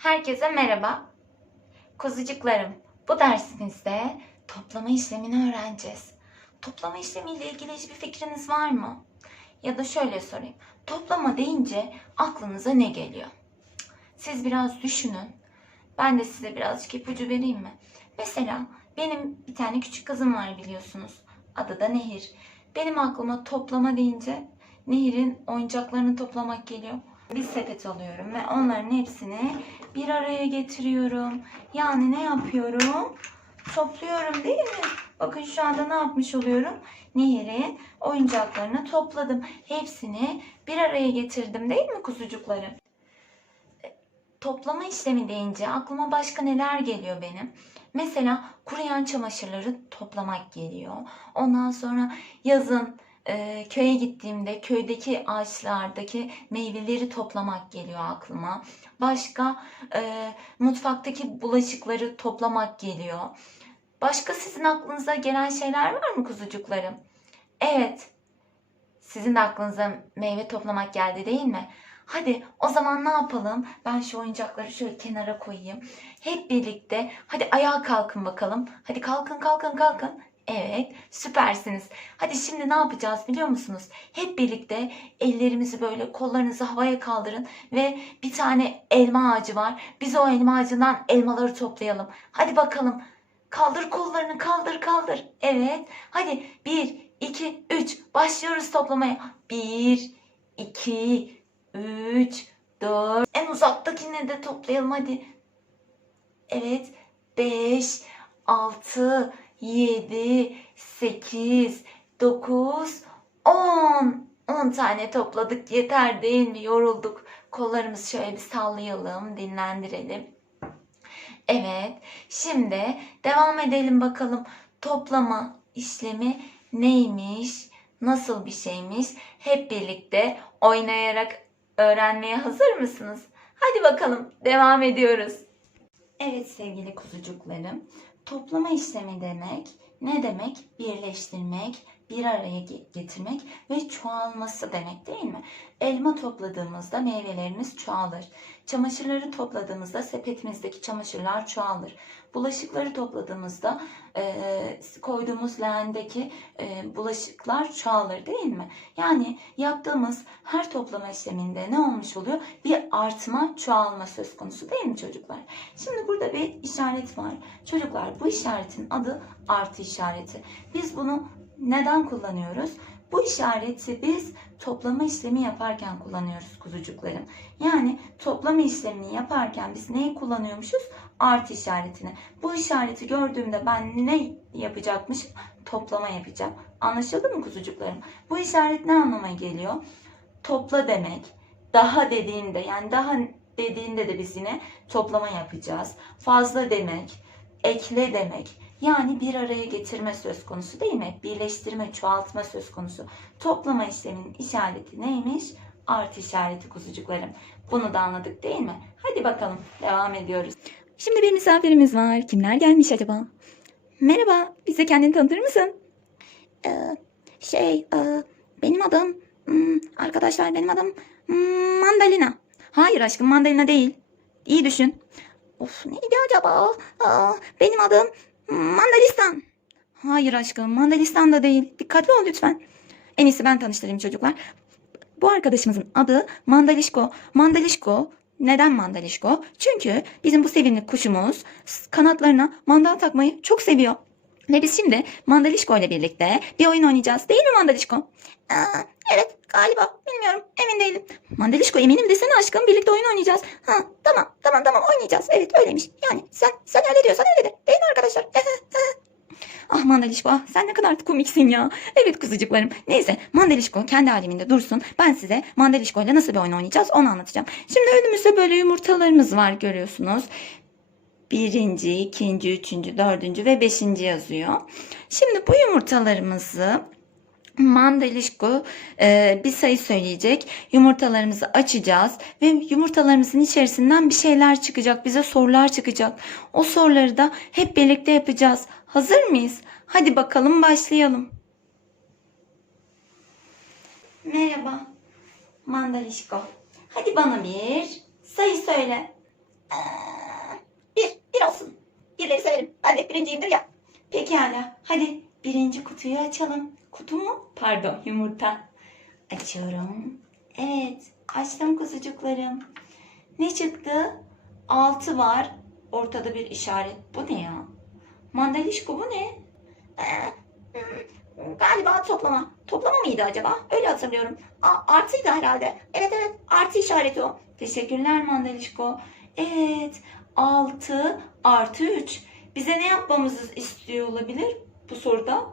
Herkese merhaba. Kuzucuklarım, bu dersimizde toplama işlemini öğreneceğiz. Toplama işlemiyle ilgili hiçbir fikriniz var mı? Ya da şöyle sorayım. Toplama deyince aklınıza ne geliyor? Siz biraz düşünün. Ben de size birazcık ipucu vereyim mi? Mesela benim bir tane küçük kızım var biliyorsunuz. Adı da Nehir. Benim aklıma toplama deyince Nehir'in oyuncaklarını toplamak geliyor. Bir sepet alıyorum ve onların hepsini bir araya getiriyorum. Yani ne yapıyorum? Topluyorum değil mi? Bakın şu anda ne yapmış oluyorum? Nehir'in oyuncaklarını topladım. Hepsini bir araya getirdim değil mi kuzucuklarım? E, Toplama işlemi deyince aklıma başka neler geliyor benim? Mesela kuruyan çamaşırları toplamak geliyor. Ondan sonra yazın köye gittiğimde köydeki ağaçlardaki meyveleri toplamak geliyor aklıma. Başka e, mutfaktaki bulaşıkları toplamak geliyor. Başka sizin aklınıza gelen şeyler var mı kuzucuklarım? Evet. Sizin de aklınıza meyve toplamak geldi değil mi? Hadi o zaman ne yapalım? Ben şu oyuncakları şöyle kenara koyayım. Hep birlikte hadi ayağa kalkın bakalım. Hadi kalkın kalkın kalkın. Evet, süpersiniz. Hadi şimdi ne yapacağız biliyor musunuz? Hep birlikte ellerimizi böyle kollarınızı havaya kaldırın ve bir tane elma ağacı var. Biz o elma ağacından elmaları toplayalım. Hadi bakalım. Kaldır kollarını kaldır kaldır. Evet. Hadi bir, iki, üç. Başlıyoruz toplamaya. Bir, iki, üç, dört. En uzaktakini de toplayalım hadi. Evet. Beş, altı, 7, 8, 9, 10. 10 tane topladık yeter değil mi? Yorulduk. Kollarımızı şöyle bir sallayalım, dinlendirelim. Evet, şimdi devam edelim bakalım. Toplama işlemi neymiş? Nasıl bir şeymiş? Hep birlikte oynayarak öğrenmeye hazır mısınız? Hadi bakalım devam ediyoruz. Evet sevgili kuzucuklarım, toplama işlemi demek ne demek? Birleştirmek, bir araya ge- getirmek ve çoğalması demek değil mi? Elma topladığımızda meyvelerimiz çoğalır. Çamaşırları topladığımızda sepetimizdeki çamaşırlar çoğalır. Bulaşıkları topladığımızda e, koyduğumuz leğendeki e, bulaşıklar çoğalır değil mi? Yani yaptığımız her toplama işleminde ne olmuş oluyor? Bir artma, çoğalma söz konusu değil mi çocuklar? Şimdi burada bir işaret var. Çocuklar bu işaretin adı artı işareti. Biz bunu neden kullanıyoruz? Bu işareti biz toplama işlemi yaparken kullanıyoruz kuzucuklarım. Yani toplama işlemini yaparken biz neyi kullanıyormuşuz? Artı işaretini. Bu işareti gördüğümde ben ne yapacakmışım? Toplama yapacağım. Anlaşıldı mı kuzucuklarım? Bu işaret ne anlama geliyor? Topla demek. Daha dediğinde yani daha dediğinde de biz yine toplama yapacağız. Fazla demek, ekle demek. Yani bir araya getirme söz konusu değil mi? Birleştirme, çoğaltma söz konusu. Toplama işleminin işareti neymiş? Artı işareti kuzucuklarım. Bunu da anladık değil mi? Hadi bakalım devam ediyoruz. Şimdi bir misafirimiz var. Kimler gelmiş acaba? Merhaba, bize kendini tanıtır mısın? Ee, şey, e, benim adım, hmm, arkadaşlar benim adım hmm, Mandalina. Hayır aşkım, mandalina değil. İyi düşün. Of neydi acaba? Aa, benim adım Mandalistan. Hayır aşkım, mandalistan da değil. Dikkatli ol lütfen. En iyisi ben tanıştırayım çocuklar. Bu arkadaşımızın adı Mandalişko. Mandalişko neden mandalişko? Çünkü bizim bu sevimli kuşumuz kanatlarına mandal takmayı çok seviyor. Ve biz şimdi Mandalişko ile birlikte bir oyun oynayacağız. Değil mi Mandalişko? Aa, evet galiba bilmiyorum emin değilim. Mandalişko eminim desene aşkım birlikte oyun oynayacağız. Ha, tamam tamam tamam oynayacağız. Evet öyleymiş. Yani sen sen öyle diyorsan öyle de. Değil mi arkadaşlar? Ah Mandalişko ah, sen ne kadar komiksin ya. Evet kuzucuklarım. Neyse Mandalişko kendi aleminde dursun. Ben size Mandalişko ile nasıl bir oyun oynayacağız onu anlatacağım. Şimdi önümüzde böyle yumurtalarımız var görüyorsunuz. Birinci, ikinci, üçüncü, dördüncü ve beşinci yazıyor. Şimdi bu yumurtalarımızı Mandalişko e, bir sayı söyleyecek. Yumurtalarımızı açacağız ve yumurtalarımızın içerisinden bir şeyler çıkacak. Bize sorular çıkacak. O soruları da hep birlikte yapacağız. Hazır mıyız? Hadi bakalım başlayalım. Merhaba Mandalişko. Hadi bana bir sayı söyle. Aa, bir, bir olsun. Birleri severim. Ben de birinciyimdir ya. Pekala. Hadi birinci kutuyu açalım. Kutu mu? Pardon yumurta. Açıyorum. Evet. Açtım kuzucuklarım. Ne çıktı? Altı var. Ortada bir işaret. Bu ne ya? Mandalişko bu ne? Ee, galiba toplama. Toplama mıydı acaba? Öyle hatırlıyorum. A, artıydı herhalde. Evet evet artı işareti o. Teşekkürler Mandalişko. Evet. 6 artı 3. Bize ne yapmamızı istiyor olabilir bu soruda?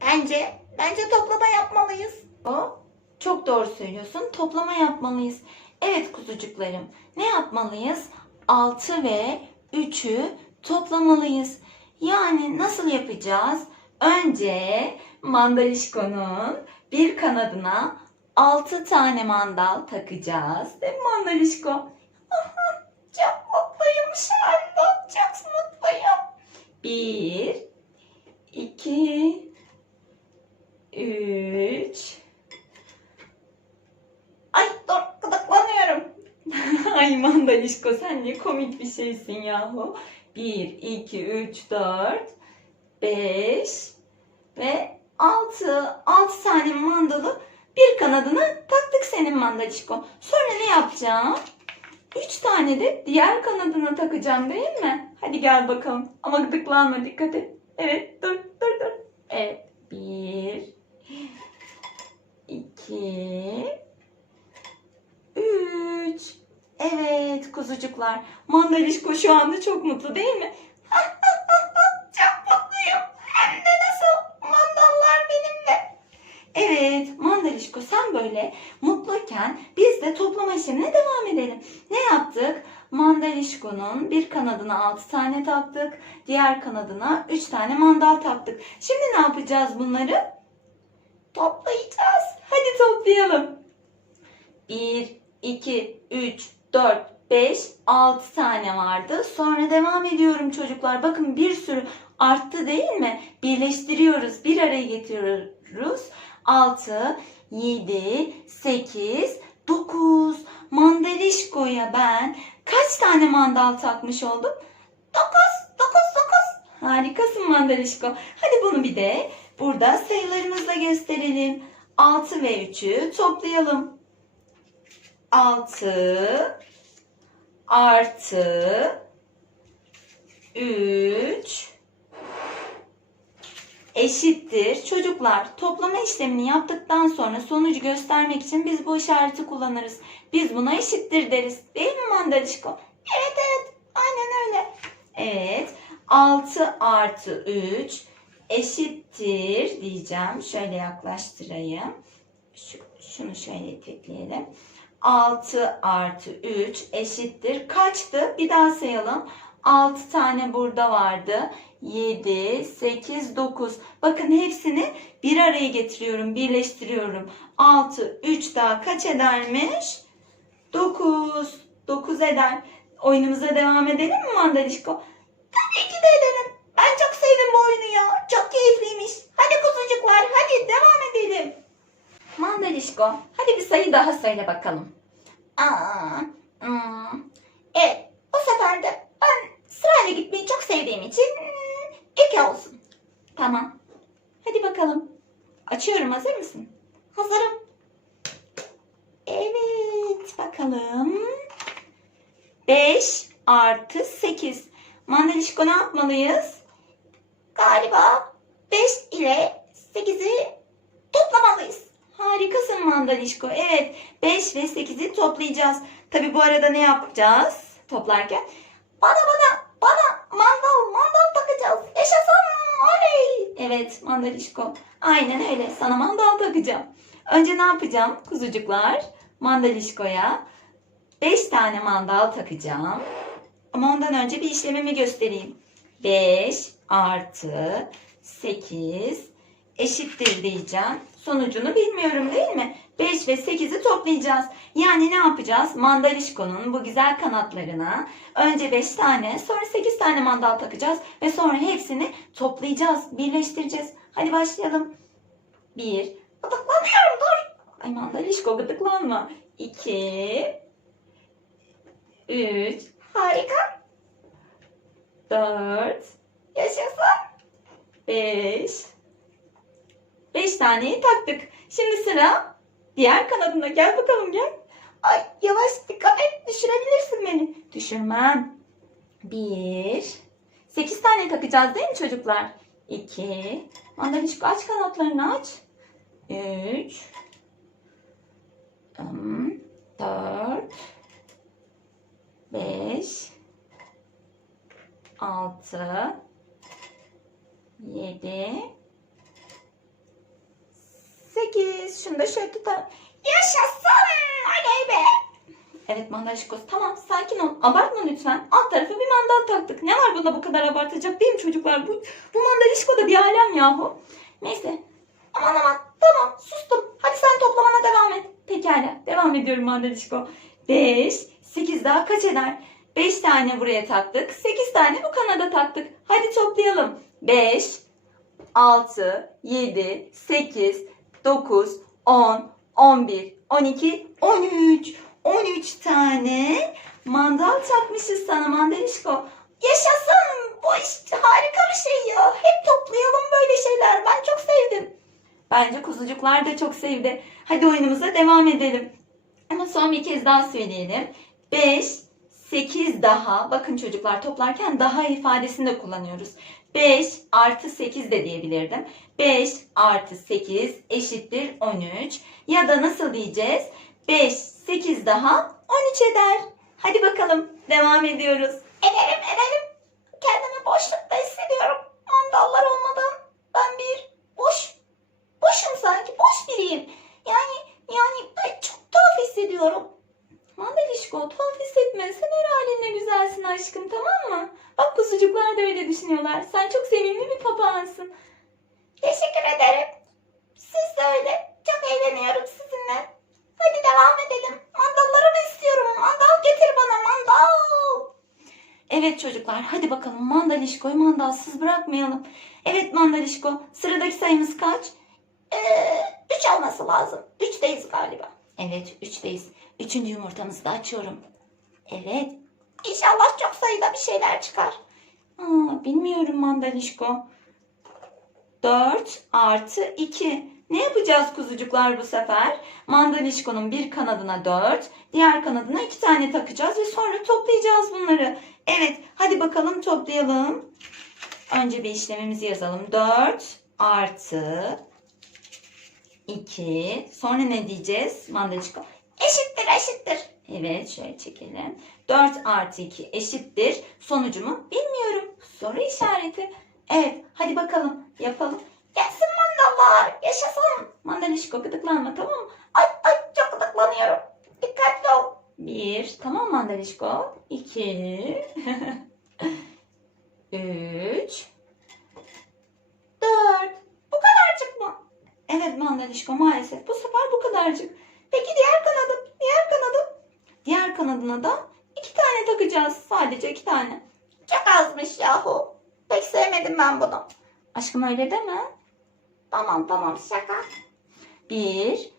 Bence, bence toplama yapmalıyız. O, çok doğru söylüyorsun. Toplama yapmalıyız. Evet kuzucuklarım. Ne yapmalıyız? 6 ve 3'ü toplamalıyız. Yani nasıl yapacağız? Önce mandalişkonun bir kanadına 6 tane mandal takacağız. Değil mi mandalişko? Çok mutluyum şu anda. Çok mutluyum. 1 2 3 Ay dur gıdıklanıyorum. Ay mandalişko sen ne komik bir şeysin yahu. 1, 2, 3, 4, 5 ve 6. 6 tane mandalı bir kanadına taktık senin mandalişko. Sonra ne yapacağım? 3 tane de diğer kanadına takacağım değil mi? Hadi gel bakalım. Ama gıdıklanma dikkat et. Evet dur dur dur. Evet. 1 2 3 Evet kuzucuklar. Mandalişko şu anda çok mutlu değil mi? Çok mutluyum. Hem de nasıl? Mandallar benimle. Evet Mandalişko sen böyle mutluyken biz de toplama işlemine devam edelim. Ne yaptık? Mandalişko'nun bir kanadına 6 tane taktık. Diğer kanadına 3 tane mandal taktık. Şimdi ne yapacağız bunları? Toplayacağız. Hadi toplayalım. 1, 2, 3, 4, 5, 6 tane vardı. Sonra devam ediyorum çocuklar. Bakın bir sürü arttı değil mi? Birleştiriyoruz. Bir araya getiriyoruz. 6, 7, 8, 9. Mandalişko'ya ben kaç tane mandal takmış oldum? 9, 9, 9. Harikasın Mandalişko. Hadi bunu bir de burada sayılarımızla gösterelim. 6 ve 3'ü toplayalım. 6 artı 3 eşittir. Çocuklar toplama işlemini yaptıktan sonra sonucu göstermek için biz bu işareti kullanırız. Biz buna eşittir deriz. Değil mi Mandalişko? Evet evet aynen öyle. Evet 6 artı 3 eşittir diyeceğim. Şöyle yaklaştırayım. Şu, şunu şöyle tekleyelim. 6 artı 3 eşittir. Kaçtı? Bir daha sayalım. 6 tane burada vardı. 7, 8, 9. Bakın hepsini bir araya getiriyorum, birleştiriyorum. 6, 3 daha kaç edermiş? 9. 9 eder. Oyunumuza devam edelim mi Mandalişko? Tabii ki de edelim. Ben çok sevdim bu oyunu ya. Çok keyifliymiş. Hadi kuzucuklar hadi devam edelim. Mandalişko, hadi bir sayı daha söyle bakalım. Aa, hmm. Evet bu sefer de ben sırayla gitmeyi çok sevdiğim için hmm, iki olsun. Tamam. Hadi bakalım. Açıyorum, hazır mısın? Hazırım. Evet, bakalım. 5 artı 8. Mandalişko ne yapmalıyız? Galiba 5 ile 8'i toplamalıyız. Harikasın Mandalişko. Evet, 5 ve 8'i toplayacağız. Tabi bu arada ne yapacağız toplarken? Bana bana bana mandal mandal. Yaşasın oley. Evet Mandalişko. Aynen öyle. Sana mandal takacağım. Önce ne yapacağım kuzucuklar? Mandalişko'ya 5 tane mandal takacağım. Ama ondan önce bir işlemimi göstereyim. 5 artı 8 eşittir diyeceğim. Sonucunu bilmiyorum değil mi? 5 ve 8'i toplayacağız. Yani ne yapacağız? Mandalişko'nun bu güzel kanatlarına önce 5 tane sonra 8 tane mandal takacağız. Ve sonra hepsini toplayacağız, birleştireceğiz. Hadi başlayalım. 1 Gıdıklanıyorum dur. Ay mandalişko gıdıklanma. 2 3, Harika. 4, Yaşasın. 5. 5 taneyi taktık. Şimdi sıra diğer kanadında. Gel bakalım gel. Ay yavaş dikkat et düşürebilirsin beni. Düşürmem. 1. 8 tane takacağız değil mi çocuklar? 2. Mandalişko aç kanatlarını aç. 3. 4. 5. 6. 7. 8. Şunu da şöyle tutalım. Yaşasın. Oley be. Evet mandalişkosu. Tamam sakin ol. Abartma lütfen. Alt tarafı bir mandal taktık. Ne var bunda bu kadar abartacak değil mi çocuklar? Bu, bu mandalişko da bir alem yahu. Neyse. Aman aman tamam sustum. Hadi sen toplamana devam et. Pekala. Devam ediyorum mandalişko. 5, 8 daha kaç eder? 5 tane buraya taktık. 8 tane bu kanada taktık. Hadi toplayalım. 5, 6, 7, 8, 9, 10, 11, 12, 13. 13 tane mandal takmışız sana mandalişko. Yaşasın. Bu iş harika bir şey ya. Hep toplayalım böyle şeyler. Ben çok sevdim. Bence kuzucuklar da çok sevdi. Hadi oyunumuza devam edelim. Ama son bir kez daha söyleyelim. 5, 8 daha. Bakın çocuklar toplarken daha ifadesini de kullanıyoruz. 5 artı 8 de diyebilirdim. 5 artı 8 eşittir 13. Ya da nasıl diyeceğiz? 5, 8 daha 13 eder. Hadi bakalım devam ediyoruz. Ederim ederim. Kendimi boşlukta hissediyorum. Mandallar olmadan ben bir boş, boşum sanki. Boş biriyim. Yani yani ben çok tuhaf hissediyorum. Mandalişko tuhaf hissetme. Sen halinle güzelsin aşkım tamam mı? Bak kuzucuklar da öyle düşünüyorlar. Sen çok sevimli bir papağansın. Teşekkür ederim. Siz de öyle. Çok eğleniyorum sizinle. Hadi devam edelim. Mandallarımı istiyorum. Mandal getir bana mandal. Evet çocuklar hadi bakalım Mandalişko'yu mandalsız bırakmayalım. Evet Mandalişko sıradaki sayımız kaç? Ee, üç olması lazım. Üçteyiz galiba. Evet üçteyiz. Üçüncü yumurtamızı da açıyorum. Evet. İnşallah çok sayıda bir şeyler çıkar. Aa, bilmiyorum Mandalişko. 4 artı 2. Ne yapacağız kuzucuklar bu sefer? Mandalişko'nun bir kanadına 4, diğer kanadına 2 tane takacağız ve sonra toplayacağız bunları. Evet, hadi bakalım toplayalım. Önce bir işlemimizi yazalım. 4 artı 2. Sonra ne diyeceğiz Mandalişko? Eşittir eşittir. Evet şöyle çekelim. 4 artı 2 eşittir. Sonucumu bilmiyorum. Soru işareti. Evet hadi bakalım yapalım. Gelsin mandallar. Yaşasın. Mandalişko gıdıklanma tamam mı? Ay ay çok gıdıklanıyorum. Dikkatli ol. 1 tamam Mandalişko. 2 3 4 Bu kadarcık mı? Evet Mandalişko maalesef bu sefer bu kadarcık. Peki diğer kanadım? Diğer kanadım? Diğer kanadına da 2 tane takacağız. Sadece 2 tane. Çok azmış yahu. Pek sevmedim ben bunu. Aşkım öyle deme. Tamam tamam şaka. Bir,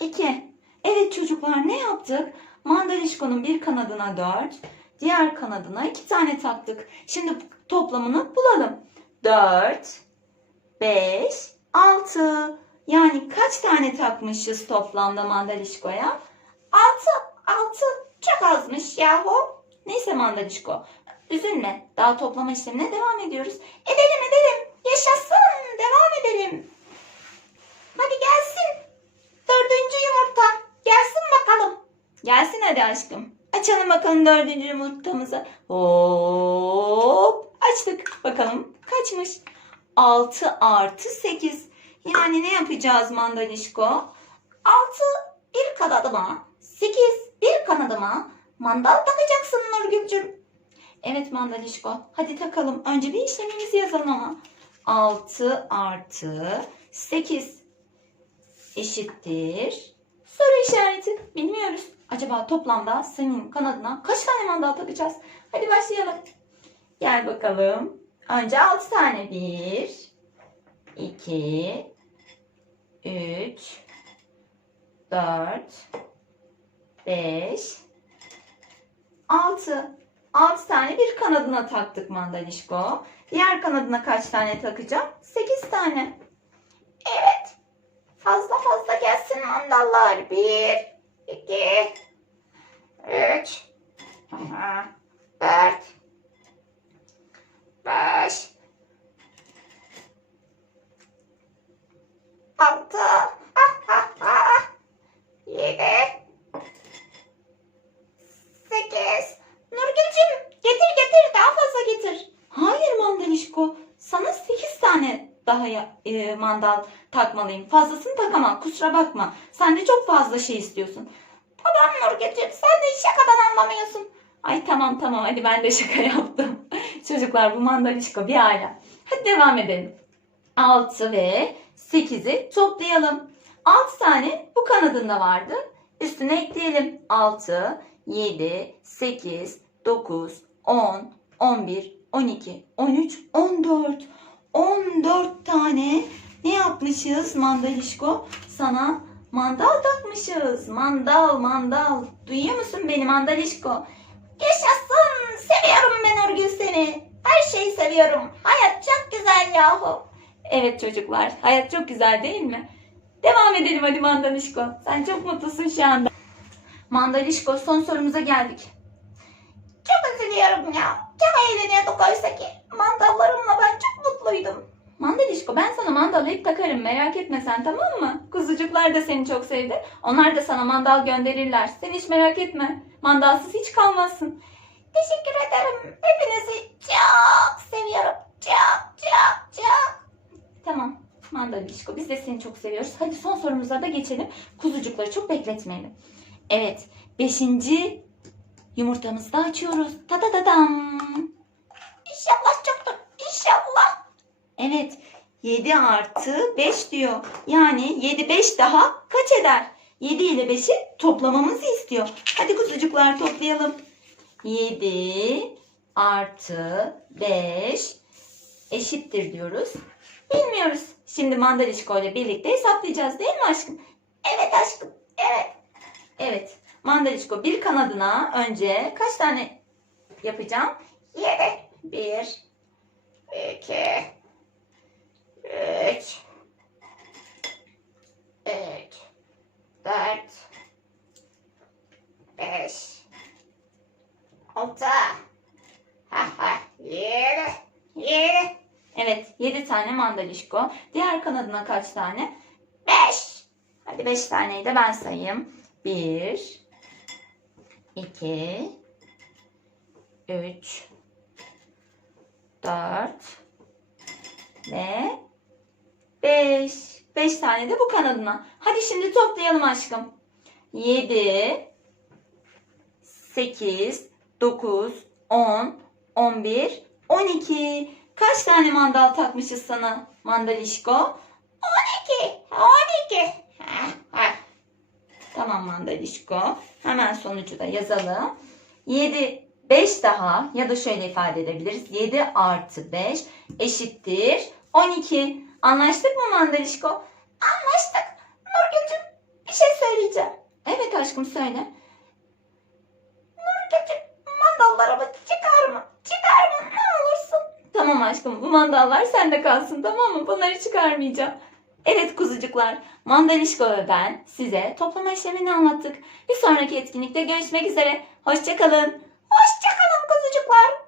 iki. Evet çocuklar ne yaptık? Mandalişko'nun bir kanadına dört, diğer kanadına iki tane taktık. Şimdi toplamını bulalım. Dört, beş, altı. Yani kaç tane takmışız toplamda mandalişkoya? Altı. Altı. Çok azmış yahu. Neyse mandalişko. Üzülme. Daha toplama işlemine devam ediyoruz. Edelim edelim. Yaşasın. Devam edelim. Hadi gelsin. Dördüncü yumurta. Gelsin bakalım. Gelsin hadi aşkım. Açalım bakalım dördüncü yumurtamızı. Hop. Açtık. Bakalım kaçmış? 6 artı 8. Yani ne yapacağız mandalişko? Altı bir kanadıma. Sekiz bir kanadıma. Mandal takacaksın Nurgül'cüm. Evet mandalişko. Hadi takalım. Önce bir işlemimizi yazalım ama. 6 artı 8 eşittir. Soru işareti. Bilmiyoruz. Acaba toplamda senin kanadına kaç tane mandal takacağız? Hadi başlayalım. Gel bakalım. Önce 6 tane. 1 2 3 4 5, 6. 6 tane bir kanadına taktık mandalişko. Diğer kanadına kaç tane takacağım? 8 tane. Evet. Fazla fazla gelsin mandallar. 1, 2, 3, 4, 5, 6, 7, daha e, mandal takmalıyım. Fazlasını takamam. Kusura bakma. Sen de çok fazla şey istiyorsun. Tamam Nurgül'cüm sen de şakadan anlamıyorsun. Ay tamam tamam hadi ben de şaka yaptım. Çocuklar bu mandalişko bir hala. Hadi devam edelim. 6 ve 8'i toplayalım. 6 tane bu kanadında vardı. Üstüne ekleyelim. 6, 7, 8, 9, 10, 11, 12, 13, 14. 14 tane ne yapmışız mandalişko? Sana mandal takmışız. Mandal mandal. Duyuyor musun beni mandalişko? Yaşasın. Seviyorum ben Nurgül seni. Her şeyi seviyorum. Hayat çok güzel yahu. Evet çocuklar, hayat çok güzel değil mi? Devam edelim hadi Mandalişko. Sen çok mutlusun şu anda. Mandalişko son sorumuza geldik. Çok üzülüyorum ya. Çok eğleniyorduk oysa ki. Mandallarımla ben çok mutluydum. Mandalişko ben sana mandal hep takarım merak etme sen tamam mı? Kuzucuklar da seni çok sevdi. Onlar da sana mandal gönderirler. Sen hiç merak etme. Mandalsız hiç kalmazsın. Teşekkür ederim. Hepinizi çok seviyorum. Çok çok çok. Tamam Mandalişko biz de seni çok seviyoruz. Hadi son sorumuza da geçelim. Kuzucukları çok bekletmeyelim. Evet beşinci yumurtamızı da açıyoruz. Ta ta ta tam. İnşallah çoktur. İnşallah. Evet 7 artı 5 diyor. Yani 7 5 daha kaç eder? 7 ile 5'i toplamamızı istiyor. Hadi kuzucuklar toplayalım. 7 artı 5 eşittir diyoruz. Bilmiyoruz. Şimdi mandalişko ile birlikte hesaplayacağız değil mi aşkım? Evet aşkım. Evet. Evet. Mandalişko bir kanadına önce kaç tane yapacağım? Yedi. Bir. iki, Üç. Üç. Dört. Beş. Altı. Ha ha. Yedi. Yedi. Evet 7 tane mandalişko. Diğer kanadına kaç tane? Beş. Hadi 5 taneyi de ben sayayım. 1 2 3 4 ve 5. 5 tane de bu kanadına. Hadi şimdi toplayalım aşkım. 7 8 9 10 11 12 Kaç tane mandal takmışız sana mandalişko? İki. On iki. Ha ha. Tamam mandalişko. Hemen sonucu da yazalım. 7, 5 daha ya da şöyle ifade edebiliriz. 7 artı 5 eşittir 12. Anlaştık mı mandalişko? Anlaştık. Nurgül'cüm bir şey söyleyeceğim. Evet aşkım söyle. Nurgül'cüm mandallarımı çıkar mı? Çıkar mı? Ne olursun. Tamam aşkım bu mandallar sende kalsın tamam mı? Bunları çıkarmayacağım. Evet kuzucuklar, Mandalişko ve ben size toplama işlemini anlattık. Bir sonraki etkinlikte görüşmek üzere. Hoşçakalın. Hoşçakalın kuzucuklar.